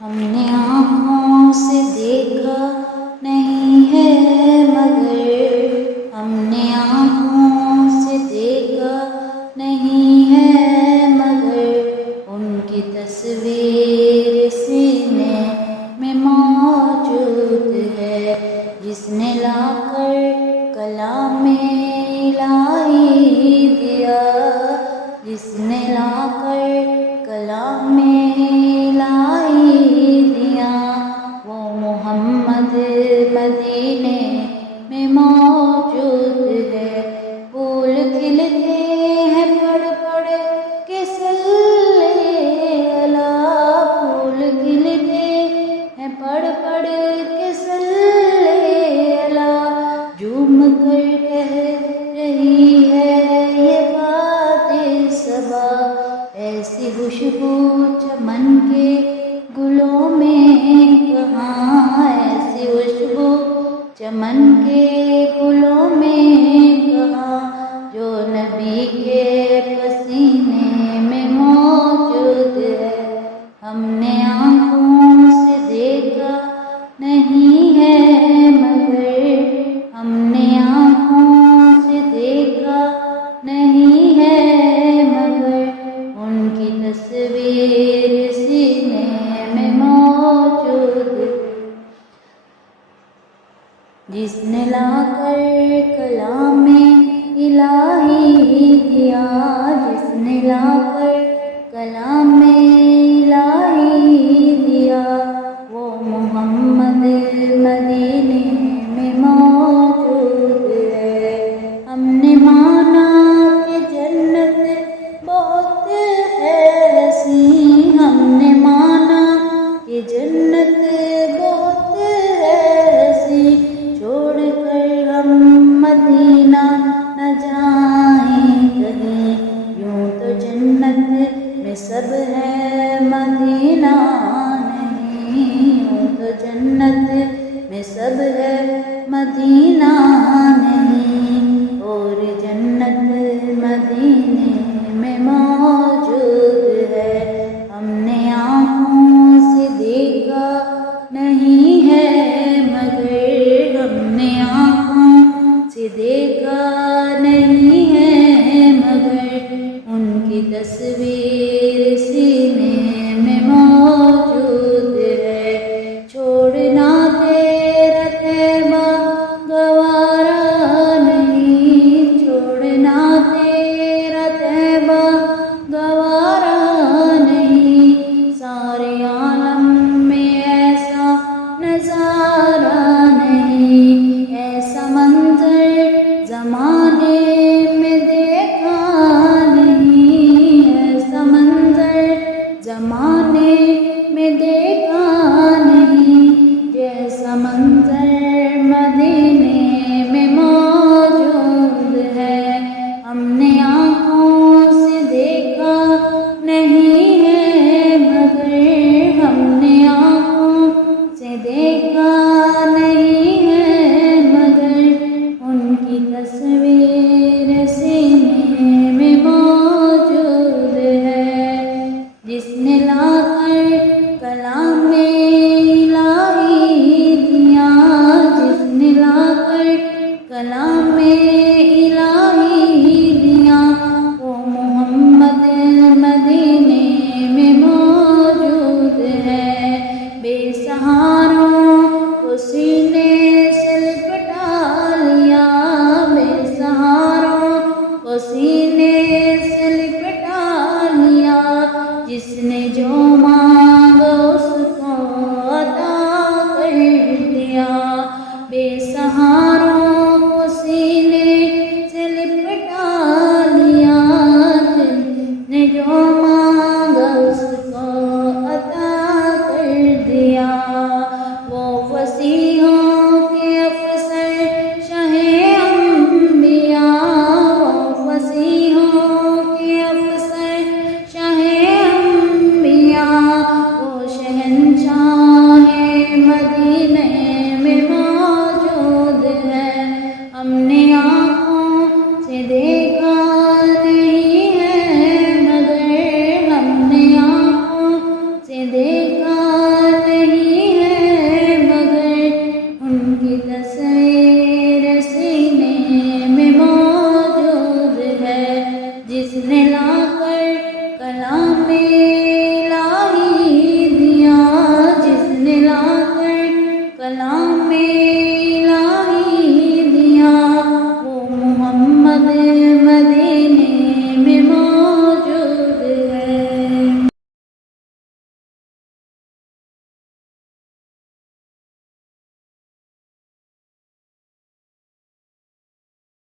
ہم نے آنکھوں سے دیکھا نہیں ہے مگر ہم نے آنکھوں سے دیکھا نہیں ہے مگر ان کی تصویر سینے میں موجود ہے، جس نے لا کر کلام الہی دیا، جس نے لا کر کلام الہی دیا، وہ محمد مدینے میں موجود ہے۔ پھول کھلتے ہیں پڑھ پڑھ کے صلی اللہ، پھول کھلتے ہیں پڑھ پڑھ کے صلی اللہ، جھوم کر کہہ رہی ہے یہ بات صبا، ایسی خوشبو چمن کے گلوں میں کہاں، ایسی خوشبو چمن کے گلوں میں کہاں، جو نبی کے پسینے میں موجود ہے۔ ہم نے آنکھوں سے دیکھا نہیں ہے مگر ہم نے آنکھوں سے دیکھا نہیں ہے مگر ان کی تصویر سینے میں موجود ہے، جس نے لا کر کلام الہی دیا، جس نے لا کر کلام الہی دیا، وہ محمد مدینے میں موجود ہے۔ ہم نے مانا کہ جنت بہت ہے حسین، ہم نے مانا کہ جنت بہت ہے حسین، چھوڑ کر ہم مدینہ نہ جائیں کہیں، یوں تو جنت میں سب ہے مدینہ نہیں، یوں تو جنت میں سب ہے مدینہ نہیں، اور جنت مدینے میں موجود ہے۔ ہم نے آنکھوں سے دیکھا نہیں ہے مگر ہم نے آنکھوں سے دیکھا نہیں ہے مگر ان کی تصویر سینے میں موجود ہے۔ چھوڑنا تیرا طیبہ گوارا نہیں، چھوڑنا تیرا طیبہ گوارا نہیں، سارے عالم میں ایسا نظارہ نہیں، ایسا منظر زمانے میں دیکھا نہیں، ایسا منظر زمانے میں دیکھا نہیں، جیسا منظر مدینے میں موجود ہے۔ ہم نے آنکھوں سے دیکھا نہیں ہے مگر ہم نے آنکھوں سے دیکھا نہیں ہے مگر ان کی تصویر سینے میں موجود ہے، جس نے لا کر کلام الہی دیا، جس نے لا کر کلام الہی دیا، وہ محمد مدینے میں موجود ہے۔ بے سہاروں کو سینے سے لپٹا لیا، بے سہاروں کو سینے سے لپٹا لیا، جس نے جو مانگا اس کو عطا کر دیا، بے سہاروں کو سینے سے لپٹا لیا، جس نے جو مانگا اس کو عطا کر دیا، وہ فصیحوں کے افسر شاہ انبیاء، وہ فصیحوں کے افسر شاہ انبیاء، وہ شہنشاہ مدینے میں موجود ہے۔ ہم نے آنکھوں سے دیکھا نہیں ہے مگر ہم نے آنکھوں سے دیکھا اللہ